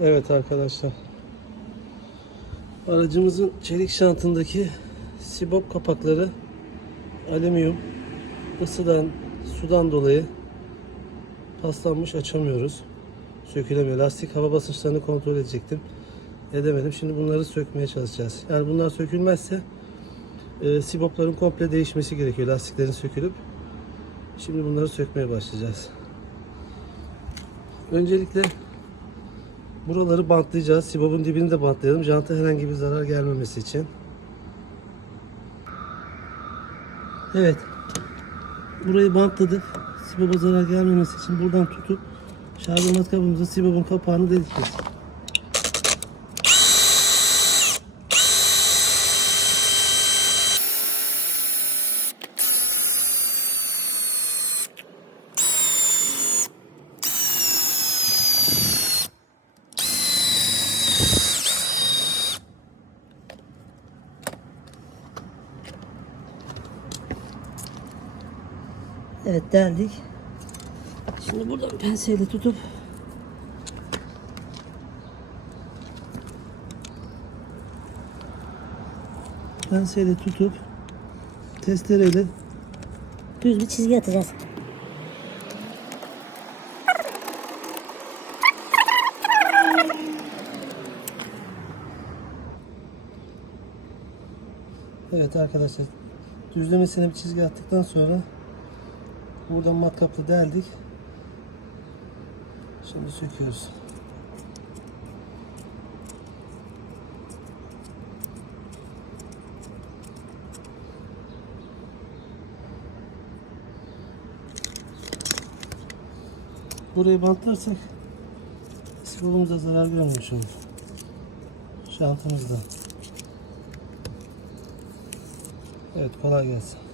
Evet arkadaşlar. Aracımızın çelik şantındaki sibop kapakları alüminyum ısıdan sudan dolayı paslanmış açamıyoruz. Sökülemiyor. Lastik hava basınçlarını kontrol edecektim. Edemedim. Şimdi bunları sökmeye çalışacağız. Yani bunlar sökülmezse e, sibopların komple değişmesi gerekiyor. Lastiklerin sökülüp şimdi bunları sökmeye başlayacağız. Öncelikle buraları bantlayacağız. Sibopun dibini de bantlayalım. Janta herhangi bir zarar gelmemesi için. Evet. Burayı bantladık. Siboba zarar gelmemesi için buradan tutup şarjı matkabımızı sibobun kapağını deleceğiz. Evet deldik. Şimdi buradan penseyle tutup penseyle tutup testereyle Düz bir çizgi atacağız. Evet arkadaşlar düzlemesine bir çizgi attıktan sonra buradan matkapla deldik. Şimdi söküyoruz. Burayı bantlarsak sibobumuza zarar görmemiş olur. Şantımızda. Evet kolay gelsin.